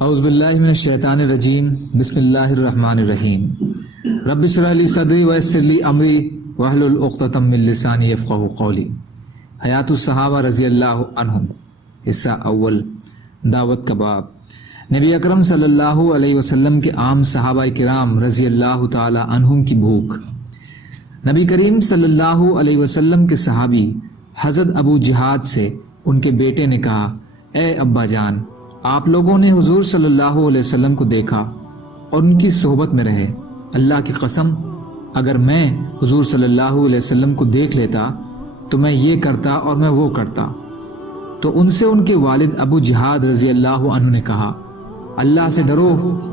اعوذ باللہ من الشیطان الرجیم بسم اللہ الرحمن الرحیم رب اشرح لی صدری ویسر لی امری واحلل عقدۃ من لسانی یفقہوا قولی۔ حیات الصحابہ رضی اللہ عنہم، حصہ اول، دعوت کا باب۔ نبی اکرم صلی اللہ علیہ وسلم کے عام صحابہ کرام رضی اللہ تعالی عنہم کی بھوک۔ نبی کریم صلی اللہ علیہ وسلم کے صحابی حضرت ابو جہاد سے ان کے بیٹے نے کہا، اے ابا جان، آپ لوگوں نے حضور صلی اللہ علیہ وسلم کو دیکھا اور ان کی صحبت میں رہے۔ اللہ کی قسم، اگر میں حضور صلی اللہ علیہ وسلم کو دیکھ لیتا تو میں یہ کرتا اور میں وہ کرتا۔ تو ان سے ان کے والد ابو جہاد رضی اللہ عنہ نے کہا، اللہ سے ڈرو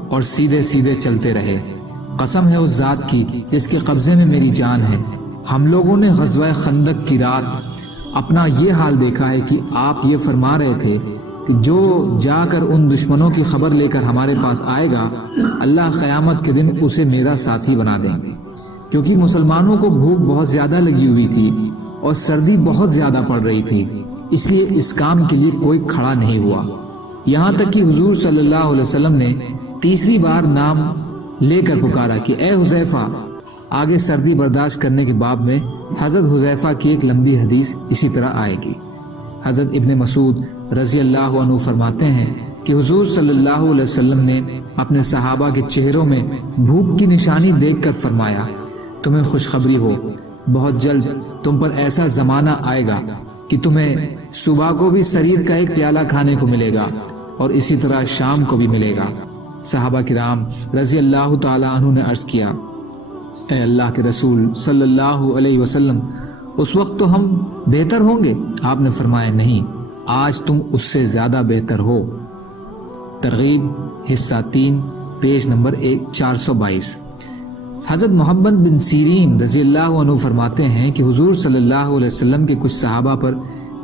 اور سیدھے سیدھے چلتے رہے۔ قسم ہے اس ذات کی جس کے قبضے میں میری جان ہے، ہم لوگوں نے غزوہ خندق کی رات اپنا یہ حال دیکھا ہے کہ آپ یہ فرما رہے تھے کہ جو جا کر ان دشمنوں کی خبر لے کر ہمارے پاس آئے گا، اللہ قیامت کے دن اسے میرا ساتھی بنا دیں گے۔ کیونکہ مسلمانوں کو بھوک بہت زیادہ لگی ہوئی تھی اور سردی بہت زیادہ پڑ رہی تھی، اس لیے اس کام کے لیے کوئی کھڑا نہیں ہوا، یہاں تک کہ حضور صلی اللہ علیہ وسلم نے تیسری بار نام لے کر پکارا کہ اے حذیفہ۔ آگے سردی برداشت کرنے کے باب میں حضرت حذیفہ کی ایک لمبی حدیث اسی طرح آئے گی۔ حضرت ابن مسعود رضی اللہ عنہ فرماتے ہیں کہ حضور صلی اللہ علیہ وسلم نے اپنے صحابہ کے چہروں میں بھوک کی نشانی دیکھ کر فرمایا، تمہیں خوشخبری ہو، بہت جلد تم پر ایسا زمانہ آئے گا کہ تمہیں صبح کو بھی سرید کا ایک پیالہ کھانے کو ملے گا اور اسی طرح شام کو بھی ملے گا۔ صحابہ کرام رضی اللہ تعالی عنہ نے عرض کیا، اے اللہ کے رسول صلی اللہ علیہ وسلم، اس وقت تو ہم بہتر ہوں گے؟ آپ نے فرمایا، نہیں، آج تم اس سے زیادہ بہتر ہو۔ ترغیب حصہ 3 پیج نمبر 422۔ حضرت محمد بن سیرین رضی اللہ عنہ فرماتے ہیں کہ حضور صلی اللہ علیہ وسلم کے کچھ صحابہ پر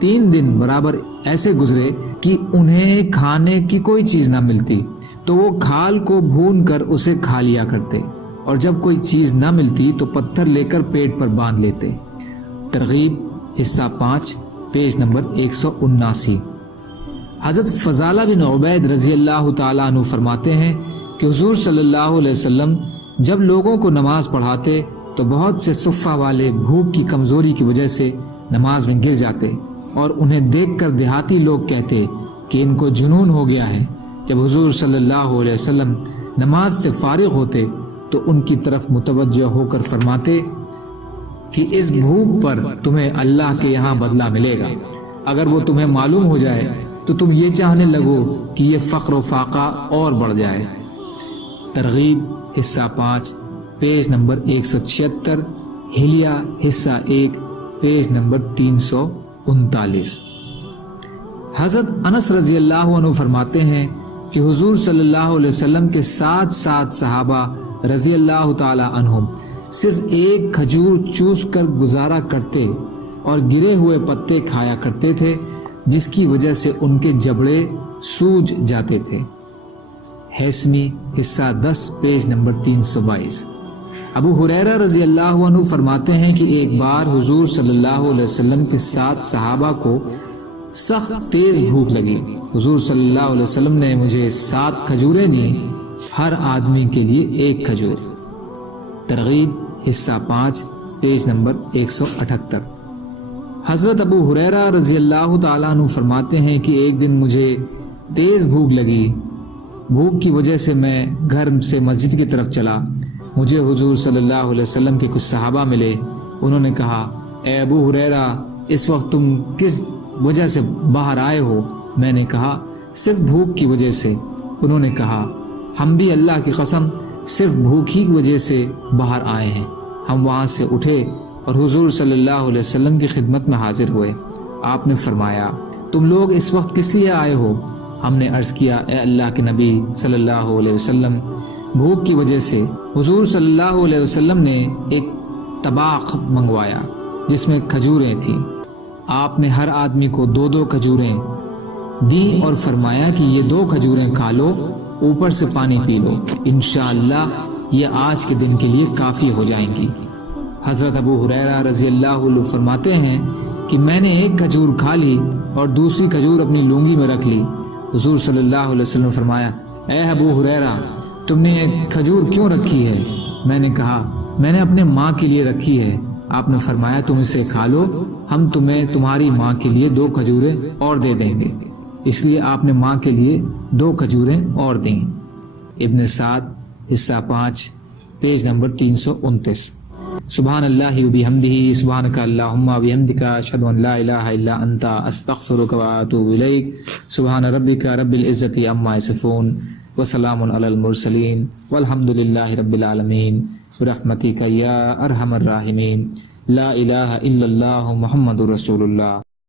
3 دن برابر ایسے گزرے کہ انہیں کھانے کی کوئی چیز نہ ملتی، تو وہ کھال کو بھون کر اسے کھا لیا کرتے، اور جب کوئی چیز نہ ملتی تو پتھر لے کر پیٹ پر باندھ لیتے۔ ترغیب حصہ 5 پیج نمبر 179۔ حضرت فضالہ بن عبید رضی اللہ تعالیٰ عنہ فرماتے ہیں کہ حضور صلی اللہ علیہ وسلم جب لوگوں کو نماز پڑھاتے تو بہت سے صفہ والے بھوک کی کمزوری کی وجہ سے نماز میں گر جاتے، اور انہیں دیکھ کر دیہاتی لوگ کہتے کہ ان کو جنون ہو گیا ہے۔ جب حضور صلی اللہ علیہ وسلم نماز سے فارغ ہوتے تو ان کی طرف متوجہ ہو کر فرماتے کہ اس بھوک پر تمہیں اللہ کے یہاں بدلہ ملے گا، اگر وہ تمہیں معلوم ہو جائے تو تم یہ چاہنے لگو کہ یہ فقر و فاقہ اور بڑھ جائے۔ ترغیب حصہ 5 پیج نمبر 176، حلیہ حصہ 1 پیج نمبر 339۔ حضرت انس رضی اللہ عنہ فرماتے ہیں کہ حضور صلی اللہ علیہ وسلم کے 7 صحابہ رضی اللہ تعالی عنہم صرف ایک کھجور چوس کر گزارا کرتے اور گرے ہوئے پتے کھایا کرتے تھے، جس کی وجہ سے ان کے جبڑے سوج جاتے تھے۔ ہیثمی حصہ 10 پیج نمبر 322۔ ابو ہریرہ رضی اللہ عنہ فرماتے ہیں کہ ایک بار حضور صلی اللہ علیہ وسلم کے 7 صحابہ کو سخت تیز بھوک لگی۔ حضور صلی اللہ علیہ وسلم نے مجھے 7 کھجوریں دیں، ہر آدمی کے لیے 1 کھجور۔ ترغیب حصہ 5 پیج نمبر 178۔ حضرت ابو ہریرہ رضی اللہ تعالیٰ عنہ فرماتے ہیں کہ ایک دن مجھے تیز بھوک لگی، بھوک کی وجہ سے میں گھر سے مسجد کی طرف چلا۔ مجھے حضور صلی اللہ علیہ وسلم کے کچھ صحابہ ملے، انہوں نے کہا، اے ابو ہریرہ، اس وقت تم کس وجہ سے باہر آئے ہو؟ میں نے کہا، صرف بھوک کی وجہ سے۔ انہوں نے کہا، ہم بھی اللہ کی قسم صرف بھوک ہی کی وجہ سے باہر آئے ہیں۔ ہم وہاں سے اٹھے اور حضور صلی اللہ علیہ وسلم کی خدمت میں حاضر ہوئے۔ آپ نے فرمایا، تم لوگ اس وقت کس لیے آئے ہو؟ ہم نے عرض کیا، اے اللہ کے نبی صلی اللہ علیہ وسلم، بھوک کی وجہ سے۔ حضور صلی اللہ علیہ وسلم نے ایک طباق منگوایا جس میں کھجوریں تھیں۔ آپ نے ہر آدمی کو 2 کھجوریں دیں اور فرمایا کہ یہ 2 کھجوریں کھا لو، اوپر سے پانی پی لو، انشاءاللہ یہ آج کے دن کے لیے کافی ہو جائیں گی۔ حضرت ابو ہریرہ رضی اللہ عنہ فرماتے ہیں کہ میں نے 1 کھجور کھا لی اور دوسری کھجور اپنی لونگی میں رکھ لی۔ حضور صلی اللہ علیہ وسلم نے فرمایا، اے ابو ہریرہ تم نے ایک کھجور کیوں رکھی ہے؟ میں نے کہا میں نے اپنے ماں کے لیے رکھی ہے۔ آپ نے فرمایا تم اسے کھا لو، ہم تمہیں تمہاری ماں کے لیے 2 کھجوریں اور دے دیں گے۔ اس لیے آپ نے ماں کے لیے 2 کھجوریں اور دیں۔ ابن سعد حصہ 5 پیج نمبر 329۔ سبحان اللہ وبحمدہ، سبحانک اللہم وبحمدک، اشہد ان لا الہ الا انت، استغفرک واتوب الیک۔ سبحان ربک رب العزت عما یصفون، وسلام علی المرسلین، والحمد للہ رب العالمین، برحمتک یا ارحم الراحمین، لا الہ الا اللہ محمد رسول اللہ۔